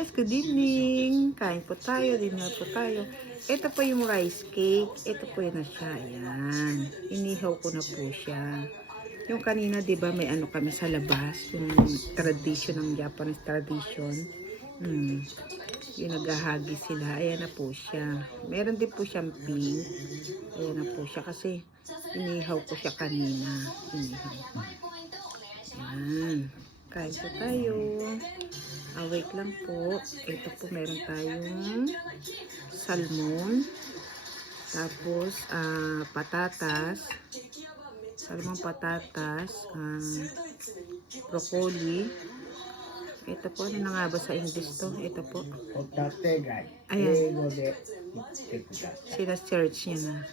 guys! Good evening! Kain po tayo, dinner po tayo. Ito po yung rice cake. Ito po yun na siya. Ayan. Inihaw ko na po siya. Yung kanina, di ba, may ano kami sa labas. Yung tradition ng Japanese tradition. Yung naghahagi sila. Ayan na po siya. Meron din po siyang pink. Ayan na po siya. Kasi inihaw ko siya kanina. Inihaw. Ayan. Kain po tayo. Wait lang po. Ito po meron tayong salmon. Tapos patatas. Salmon, patatas. Broccoli. Ito po. Ano na nga ba sa English to? Ito po. Ayan. Sila search niya na.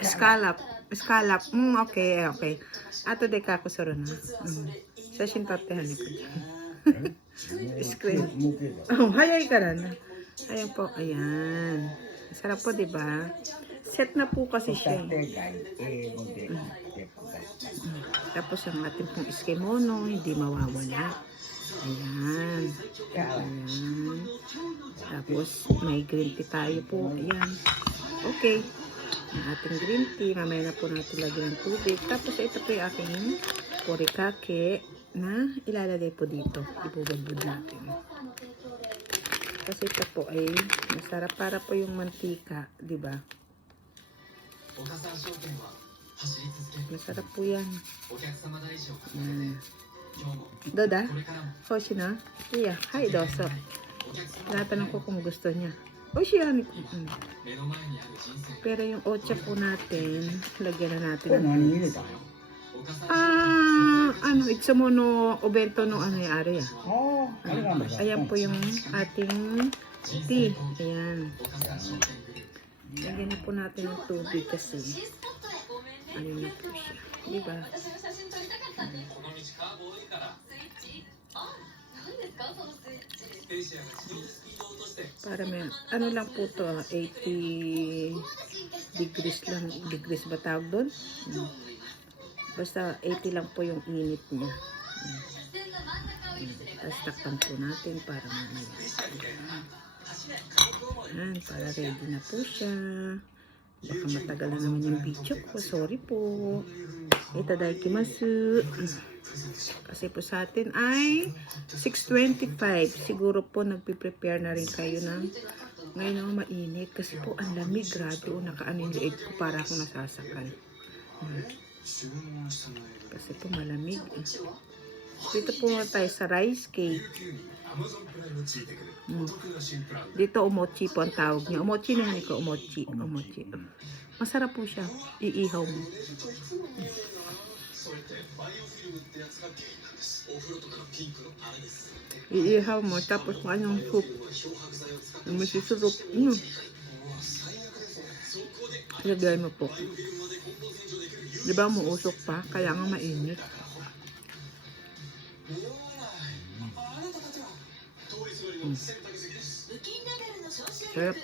Scallop. Scallop. Okay, okay. Ato de kako soro na. Sashin tattehan ko. Screen. Hayay ka na. Ayan po. Ayan. Sarap po, di ba? Set na po kasi siya. Tapos ang ating pong iskimono, hindi mawawala. Ayan. Ayan. Tapos may green tea tayo po. Ayan. Okay. Ang ating green tea. Mamaya na po natin lagyan ng tubig. Tapos ito po yung aking korikake na ilalagay po dito. Ibubabod natin. Kasi ito po ay masarap para po yung mantika. Diba? Masarap po yan. Doda? Hoshina? Iya. Hi, doso. Tinatanong ko kung gusto niya. Oshiyani ko. Pero yung ocha po natin, lagyan na natin. Itsumono obento no ano yung ari ah. Ayan po yung ating tea. Ayan. Lagyan na po natin ng tubig kasi ano na po siya. Diba? Para may, ano lang po to 80 degrees lang. Degrees ba tawag doon? Basta 80 lang po yung init niya. Tapos takpan po natin para mamaya. Ayan, para ready na po siya. Baka matagal na naman yung video ko. Sorry po. Itadakimasu. Kasi po sa atin ay 6:25. Siguro po nagpiprepare na rin kayo ng ngayon ang mainit. Kasi po ang lamig. Grabe o nakaano yung leeg ko para akong nasasakal. Kasi po malamig. Dito po tayo sa rice cake. Dito umochi po ang tawag niya. Umochi na ko. Umochi. Umochi. Masarap po siya. Iihaw mo. Iihaw mo. Tapos kung anong soup. Yung masisurup. Lagay mo po. Diba muusok pa? Kaya nga mainit. Sarap.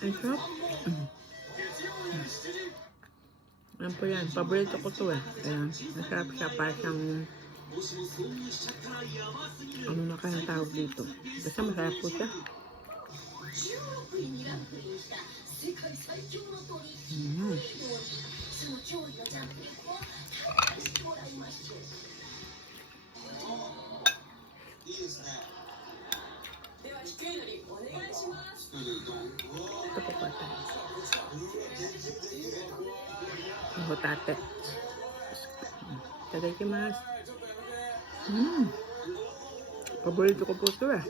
Ang sarap. Ano po yan? Paborito ko to eh. Kaya masarap siya para siyang ano na kayang tawag dito. Basta masarap po siya. Ito po pa tayo. Hotate. Itadakimasu. Paborito ko po ito eh.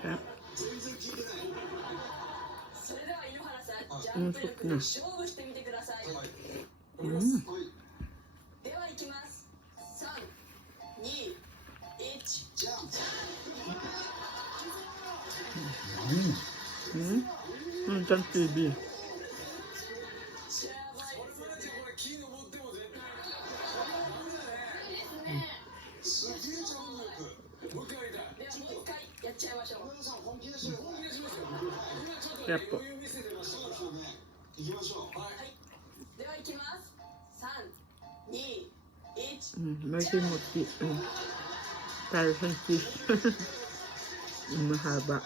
Sarap. Ang soup na. Hanggang TV. Kaya po. May simuti. Parang cheese. Mahaba.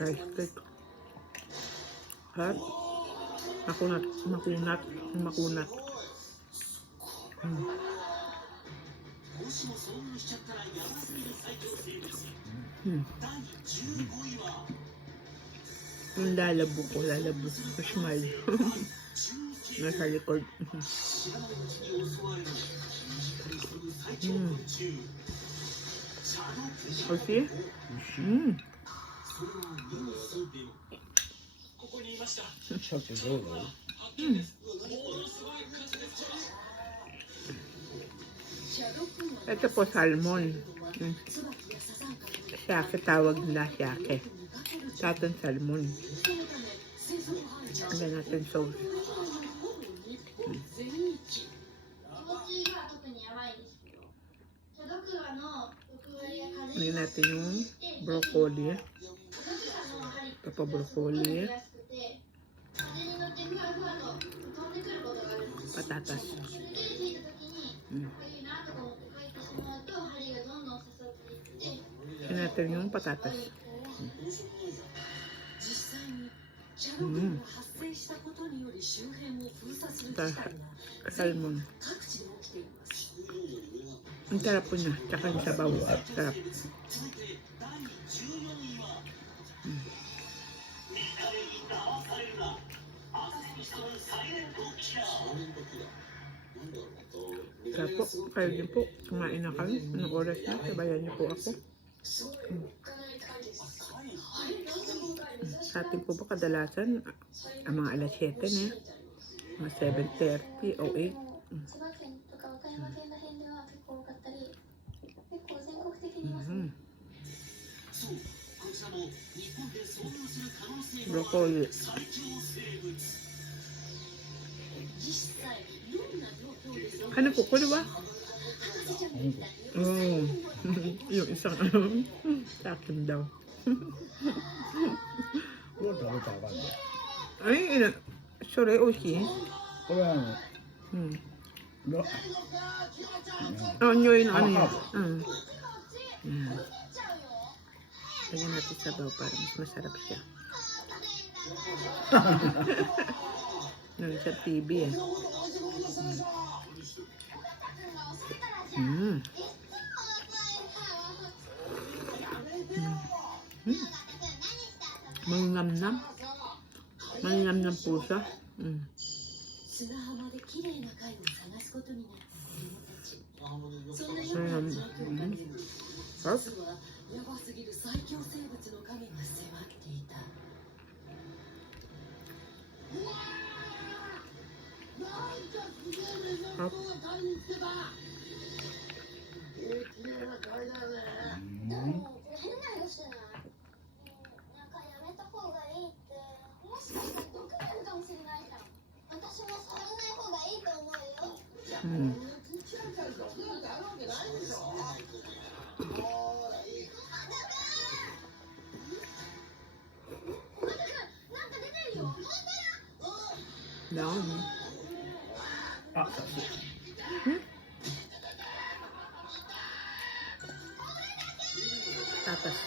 Rice cake. At makunat. Yung lalabo ko. Smile. Nasa likod. Okay? Ito po salmon. Siyake, tawag nila siyake. Sa atin salmon. Ano natin sauce. Hindi natin yung broccoli. Ito pa broccoli. Patatas. Hindi natin yung patatas. Salmon. Ang sarap po niya. Tsaka yung sabaw. Sarap. Kaya po, kayo din po. Kumain na kayo. Anong oras na? Sabayan niyo po ako. Sa atin po ba kadalasan ang mga alas 7 na. Mga 7:30 o 8. Broccoli. Ano po? Kulo ba? Oh. Yung isang sa akin daw. Ay, sorry, oishi. Nyoy na ano yan. Lagyan natin sabaw para mas masarap siya. Sa TV eh. Malinamnam. Malinamnam po siya. Sarap. Down. Tatas.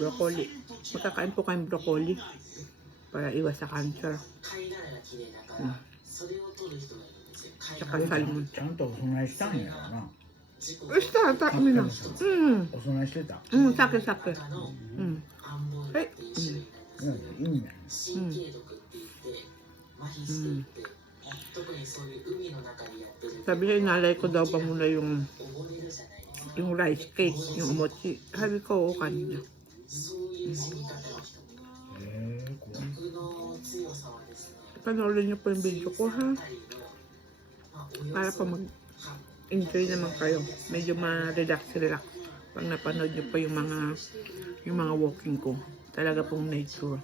Broccoli. Magkakain po kayong broccoli para iwas sa cancer. Tsaka salmon. Está, mira. Sake. Sabi niya, inalay ko daw pa muna yung yung rice cake, yung mochi. Sabi ko, oo kanina. Panoorin niyo po yung video ko, ha? Para pa mag-enjoy naman kayo. Medyo ma-relax pag napanood niyo po yung mga walking ko. Talaga pong nature.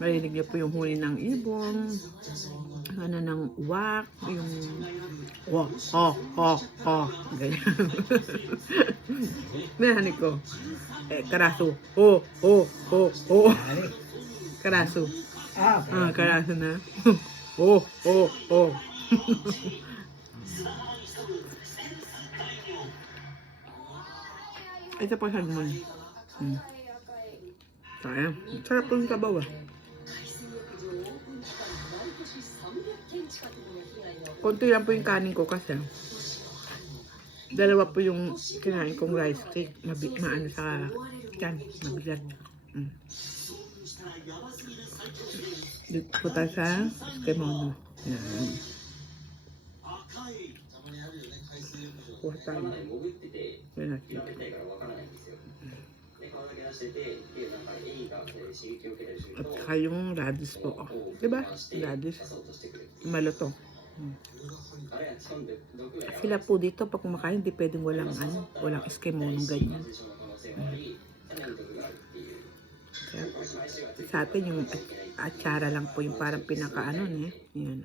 Marinig niyo po yung huli ng ibon, ano ng uwak, yung ganyan. Mayhanik ko. Karaso. Karaso. Karaso na. Ito pa salmon. Sayang. Sarap po yung sabaw, ah. Konti lang po yung kanin ko kasi dalawa po yung kinain kong rice cake. Maano sa tiyan. Mabigat. Dito po tayo sa kemono. Yan. Kuha tayo. Yan natin. At saka yung radish po. Diba? Radish. Malutong. Sila po dito pag kumakain, hindi pwedeng walang eskemonong ganyan. Kaya, sa atin yung atsara lang po yung parang pinakaano eh. Yan.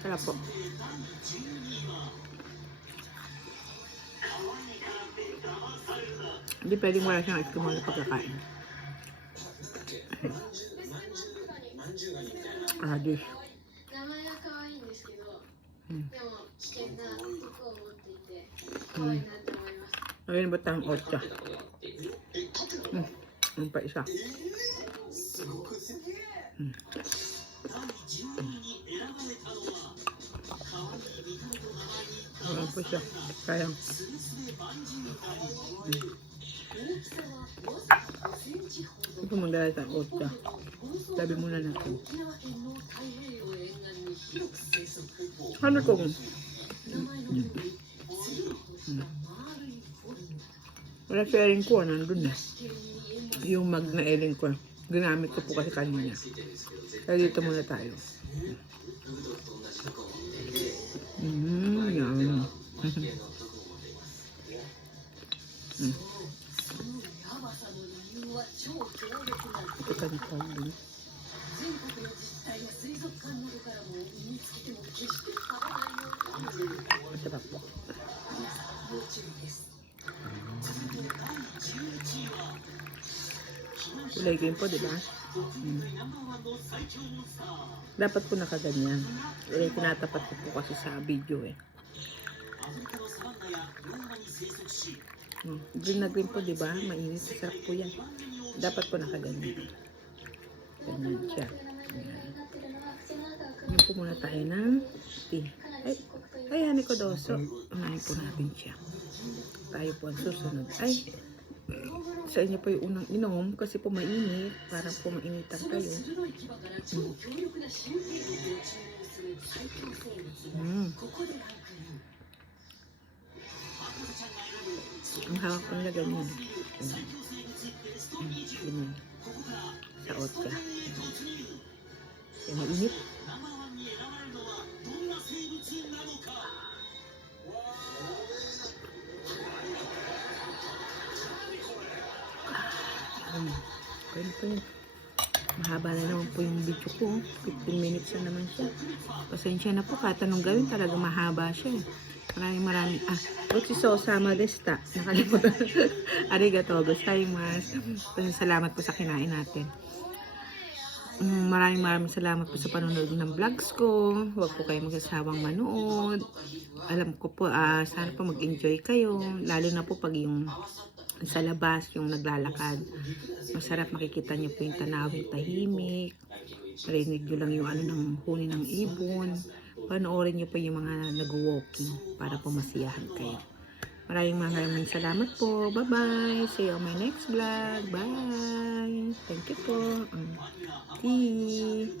Sarap po. Hindi pwedeng wala siyang ice cream na pagkakain. Radish. Ngayon ba tayong otsa? Ano pa isa? Ano pa siya? Sayang. Ito magdala tayong otsa. Sabi muna natin. Ano kung? Wala si Erin ko, nandun na. Yung mag na Erin ko. Ginamit ko po kasi kanina. Kaya dito muna tayo. Yan. Ito pa nito. Masarap po. Kulay green po, diba? Dapat po nakaganyan. Tinatapat ko po kasi sa video eh. Green na green po, diba? Mainit. Sarap po yan. Dapat po nakaganyan. Ganyan siya. Ngayon po muna tayo ng tea. Ay, hani ko doso. Unahin po natin siya. Tayo po ang susunod. Ay, sa inyo po yung unang inom kasi po mainit. Parang po mainitan kayo. Ang hawak ko nila ganyan. Ganyan. Sa otsa. Kaya mainit. Kaya po yun. Mahaba na naman po yung video ko. 15 minutes na naman siya. Pasensya na po. Kahit anong gawin talaga mahaba siya. Maraming. Gochisousama deshita. Nakalimutan. Arigatou gozaimasu. Salamat po sa kinain natin. Maraming salamat po sa panonood ng vlogs ko. Huwag po kayo mag-asawang manood. Alam ko po, sana po mag-enjoy kayo. Lalo na po pag yung sa labas, yung naglalakad. Masarap makikita niyo po yung tanawing tahimik. Marinig niyo lang yung ng huni ng ibon. Panoorin niyo po yung mga nag-walking para po masiyahan kayo. Maraming salamat po. Bye-bye. See you on my next vlog. Bye. Thank you po. Tea.